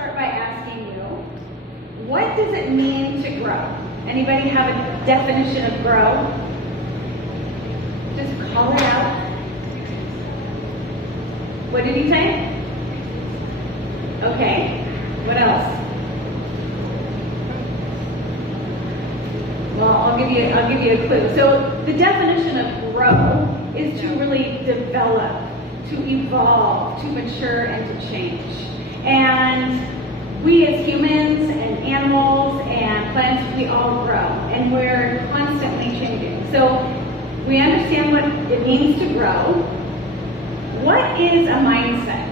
start by asking you, what does it mean to grow? Anybody have a definition of grow? Just call it out. What did he say? Okay. What else? Well, I'll give you a clue. So the definition of grow is to really develop, to evolve, to mature, and to change. And we as humans and animals and plants, we all grow, and we're constantly changing. So we understand what it means to grow. What is a mindset?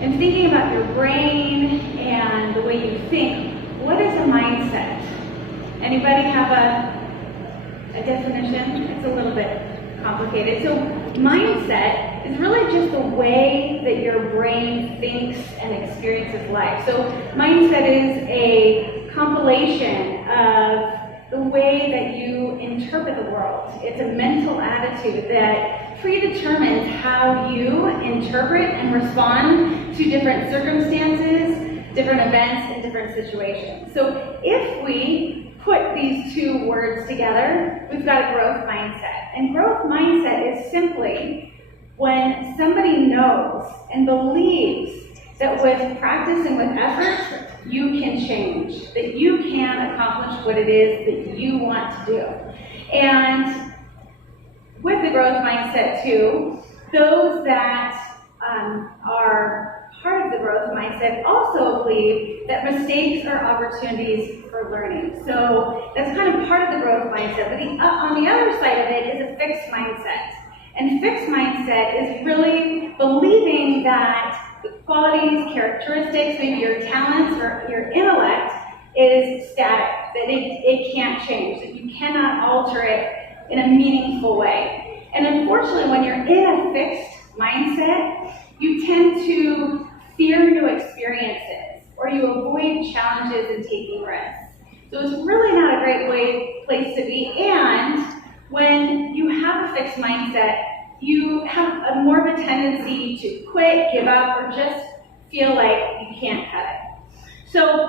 And thinking about your brain and the way you think, what is a mindset? Anybody have a definition? It's a little bit complicated. So mindset is really just the way that your brain thinks and experiences life. So mindset is a compilation of the way that you interpret the world. It's a mental attitude that predetermines how you interpret and respond to different circumstances, different events, and different situations. So if we put these two words together, we've got a growth mindset. And growth mindset is simply when somebody knows and believes that with practice and with effort, you can change, that you can accomplish what it is that you want to do. And with the growth mindset too, those that are part of the growth mindset also believe that mistakes are opportunities for learning. So that's kind of part of the growth mindset. But on the other side of it is a fixed mindset. And fixed mindset is really believing that the qualities, characteristics, maybe your talents or your intellect is static, that it can't change, that you cannot alter it in a meaningful way. And unfortunately, when you're in a fixed mindset, you tend to fear new experiences, or you avoid challenges and taking risks. So it's really not a great place to be. And when you have a fixed mindset, you have a more of a tendency to quit, give up, or just feel like you can't cut it. So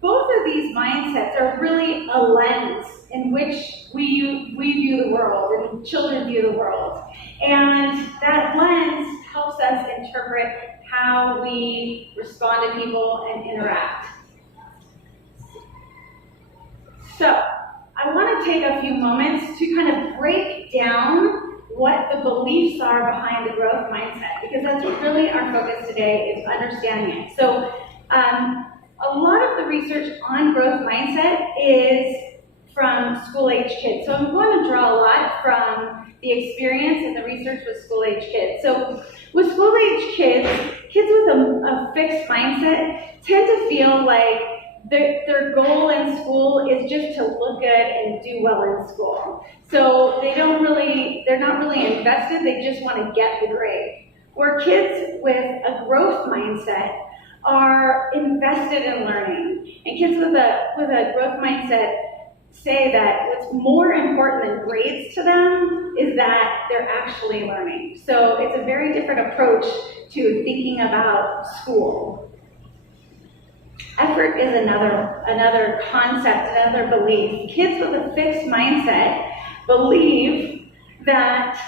both of these mindsets are really a lens in which we view the world, and children view the world. And that lens helps us interpret how we respond to people and interact. So I want to take a few moments to kind of break down what the beliefs are behind the growth mindset, because that's really our focus today, is understanding it. So a lot of the research on growth mindset is from school-age kids. So I'm going to draw a lot from the experience and the research with school-age kids. So with school-age kids, kids with a fixed mindset tend to feel like their goal in school is just to look good and do well in school. So they're not really invested, they just want to get the grade. Where kids with a growth mindset are invested in learning. And kids with a growth mindset say that what's more important than grades to them is that they're actually learning. So it's a very different approach to thinking about school. Effort is another concept, another belief. Kids with a fixed mindset believe that,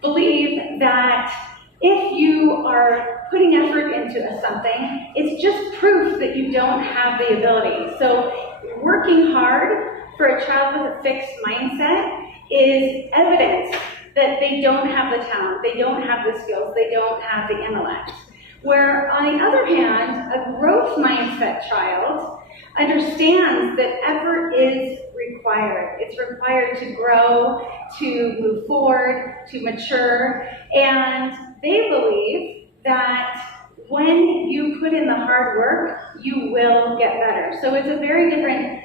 believe that if you are putting effort into something, it's just proof that you don't have the ability. So working hard for a child with a fixed mindset is evidence that they don't have the talent, they don't have the skills, they don't have the intellect. Where, on the other hand, a growth mindset child understands that effort is required. It's required to grow, to move forward, to mature, and they believe that when you put in the hard work, you will get better. So it's a very different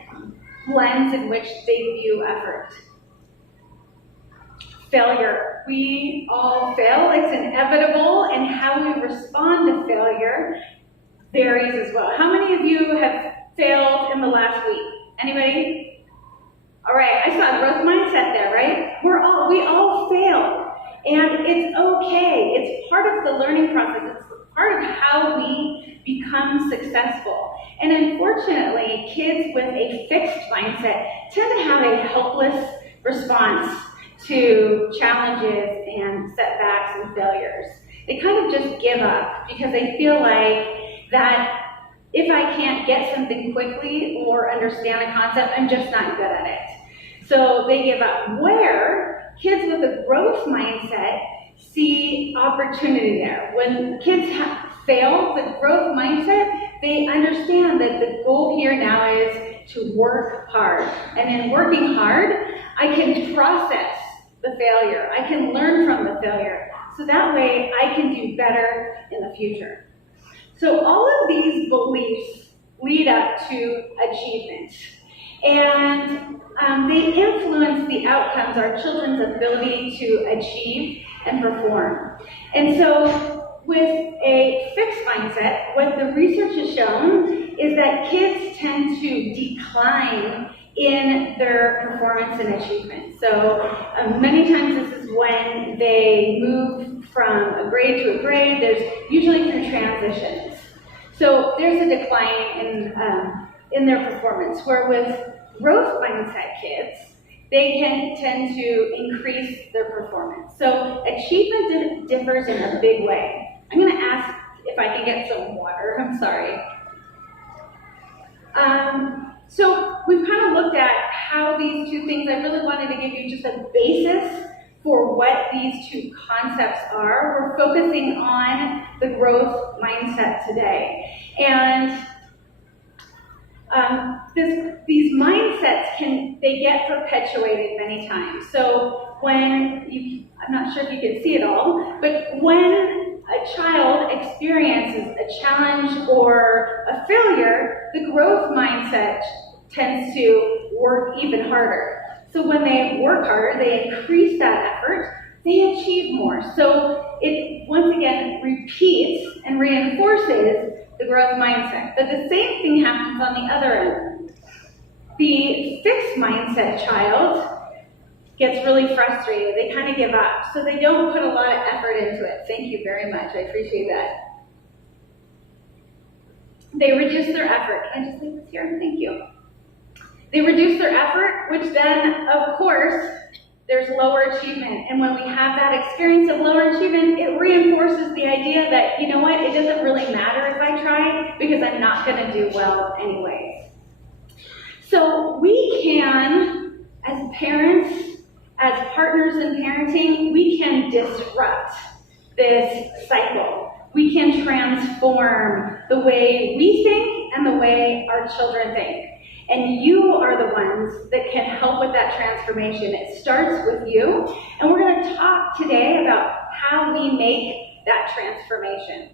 lens in which they view effort. Failure. We all fail. It's inevitable, and how we respond to failure varies as well. How many of you have failed in the last week? Anybody? All right, I saw a growth mindset there, right? We all fail, and it's okay. It's part of the learning process. It's part of how we become And unfortunately, kids with a fixed mindset tend to have a helpless response to challenges and setbacks and failures. They kind of just give up because they feel like that if I can't get something quickly or understand a concept, I'm just not good at it. So they give up. Where kids with a growth mindset see opportunity there. When kids fail the growth mindset, they understand that the goal here now is to work hard. And in working hard, I can process the failure. I can learn from the failure. So that way I can do better in the future. So all of these beliefs lead up to achievement. And they influence the outcomes, our children's ability to achieve and perform. And so with a fixed mindset, what the research has shown is that kids tend to decline in their performance and achievement. So many times this is when they move from a grade to a grade. There's usually through transitions. So there's a decline in their performance, where with growth mindset kids, they can tend to increase their performance. So achievement differs in a big way. I'm going to ask if I can get some water. I'm sorry. So we've kind of looked at how these two things, I really wanted to give you just a basis for what these two concepts are. We're focusing on the growth mindset today. And these mindsets they get perpetuated many times. So I'm not sure if you can see it all, but when a child experiences a challenge or a failure, the growth mindset tends to work even harder. So when they work harder, they increase that effort, they achieve more. So it, once again, repeats and reinforces the growth mindset. But the same thing happens on the other end. The fixed mindset child gets really frustrated. They kind of give up. So they don't put a lot of effort into it. Thank you very much. I appreciate that. They reduce their effort. Can I just leave this here? Thank you. They reduce their effort, which then, of course, there's lower achievement. And when we have that experience of lower achievement, it reinforces the idea that, you know what, it doesn't really matter if I try because I'm not going to do well anyways. So we can, as parents, as partners in parenting, we can disrupt this cycle. We can transform the way we think and the way our children think. And you are the ones that can help with that transformation. It starts with you. And we're going to talk today about how we make that transformation.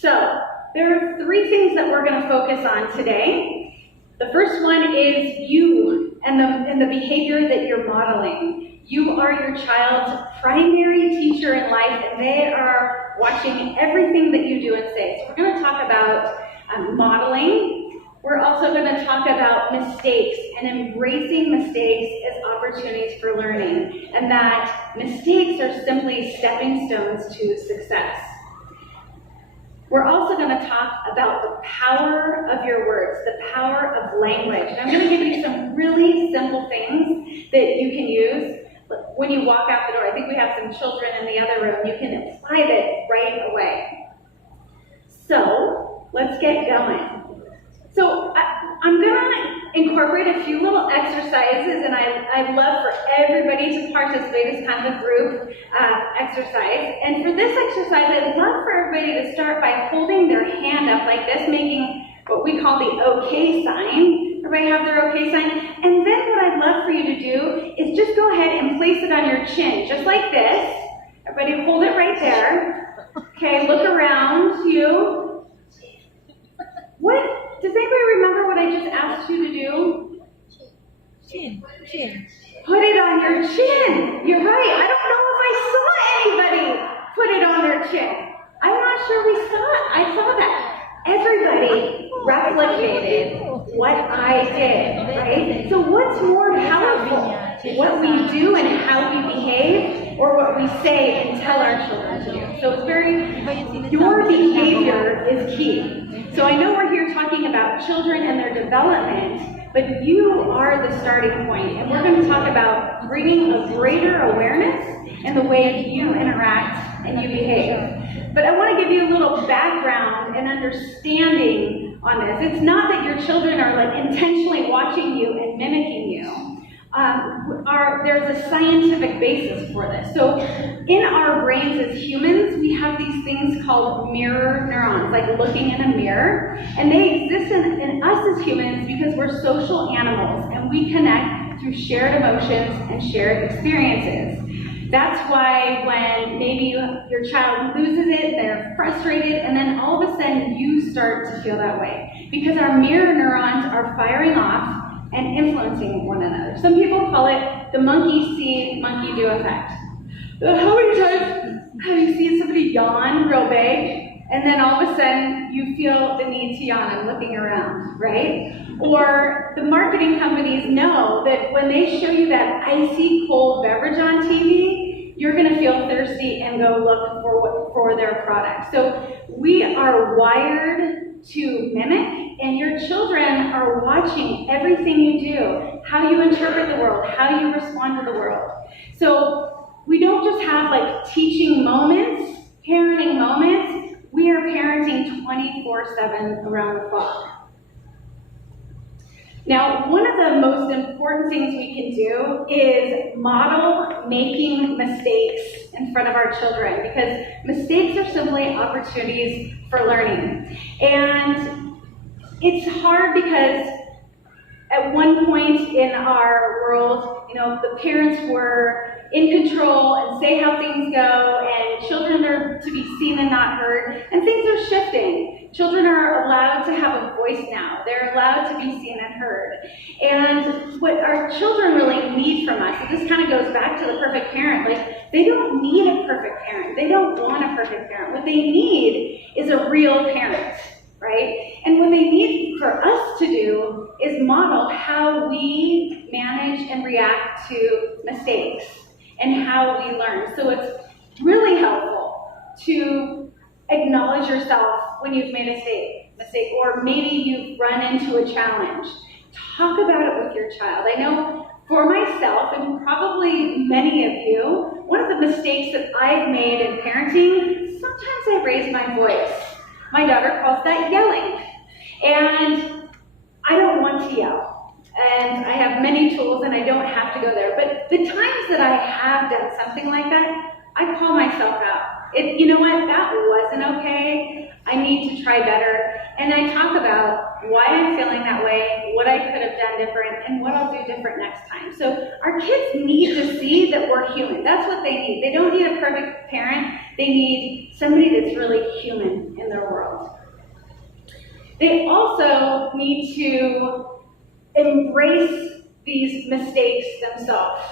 So, there are 3 things that we're going to focus on today. The first one is you and the behavior that you're modeling. You are your child's primary teacher in life, and they are watching everything that you do and say. So we're going to talk about modeling. We're also going to talk about mistakes and embracing mistakes as opportunities for learning, and that mistakes are simply stepping stones to success. We're also going to talk about the power of your words, the power of language. And I'm going to give you some really simple things that you can use when you walk out the door. I think we have some children in the other room. You can apply that right away. So let's get going. So I'm going to incorporate a few little exercises, and I'd love for everybody to participate as kind of a group exercise. And for this exercise, I'd love for everybody to start by holding their hand up like this, making what we call the OK sign. Everybody have their OK sign? And then what I'd love for you to do is just go ahead and place it on your chin, just like this. Everybody hold it right there. Okay, look around you. Does anybody remember what I just asked you to do? Chin. Put it on your chin. You're right. I don't know if I saw anybody put it on their chin. I'm not sure we saw it. I saw that. Everybody replicated what I did, right? So what's more powerful? What we do and how we behave, or what we say and tell our children to do? So it's your behavior is key. So I know we're here talking about children and their development, but you are the starting point, and we're going to talk about bringing a greater awareness in the way you interact and you behave. But I want to give you a little background and understanding on this. It's not that your children are like intentionally watching you and mimicking you. There's a scientific basis for this. So in our brains as humans, we have these things called mirror neurons, like looking in a mirror. And they exist in us as humans because we're social animals, and we connect through shared emotions and shared experiences. That's why when maybe your child loses it, they're frustrated, and then all of a sudden you start to feel that way. Because our mirror neurons are firing off and influencing one another. Some people call it the monkey see, monkey do effect. How many times have you seen somebody yawn real big, and then all of a sudden you feel the need to yawn and looking around, right? Or the marketing companies know that when they show you that icy cold beverage on TV, you're going to feel thirsty and go look for their product. So we are wired to mimic, and your children are watching everything you do, how you interpret the world, how you respond to the world. So we don't just have like teaching moments, parenting moments, we are parenting 24/7 around the clock. Now, one of the most important things we can do is model making mistakes in front of our children, because mistakes are simply opportunities for learning. And it's hard because at one point in our world, the parents were in control and say how things go, and children are to be seen and not heard, and things are shifting. Children are allowed to have a voice now. They're allowed to be seen and heard. And what our children really need from us, and this kind of goes back to the perfect parent, like they don't need a perfect parent. They don't want a perfect parent. What they need is a real parent, right? And what they need for us to do is model how we manage and react to mistakes and how we learn. So it's really helpful to acknowledge yourself when you've made a mistake, or maybe you've run into a challenge. Talk about it with your child. I know for myself, and probably many of you, one of the mistakes that I've made in parenting, sometimes I raise my voice. My daughter calls that yelling. And I don't want to yell. And I have many tools and I don't have to go there. But the times that I have done something like that, I call myself out. You know what, that wasn't okay. I need to try better. And I talk about why I'm feeling that way, what I could have done different, and what I'll do different next time. So our kids need to see that we're human. That's what they need. They don't need a perfect parent. They need somebody that's really human in their world. They also need to embrace these mistakes themselves.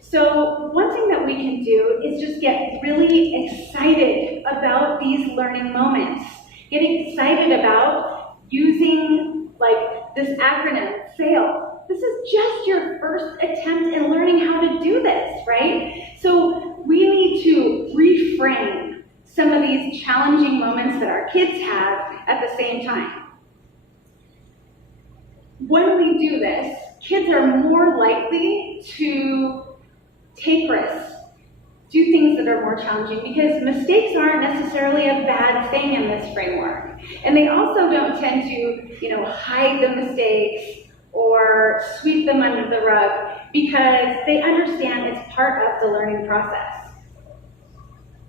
So one thing that we can do is just get really excited about these learning moments. Get excited about using like this acronym, FAIL. This is just your first attempt in learning how to do this, right? So we need to reframe some of these challenging moments that our kids have at the same time. When we do this, kids are more likely to take risks, do things that are more challenging, because mistakes aren't necessarily a bad thing in this framework. And they also don't tend to, hide the mistakes or sweep them under the rug, because they understand it's part of the learning process.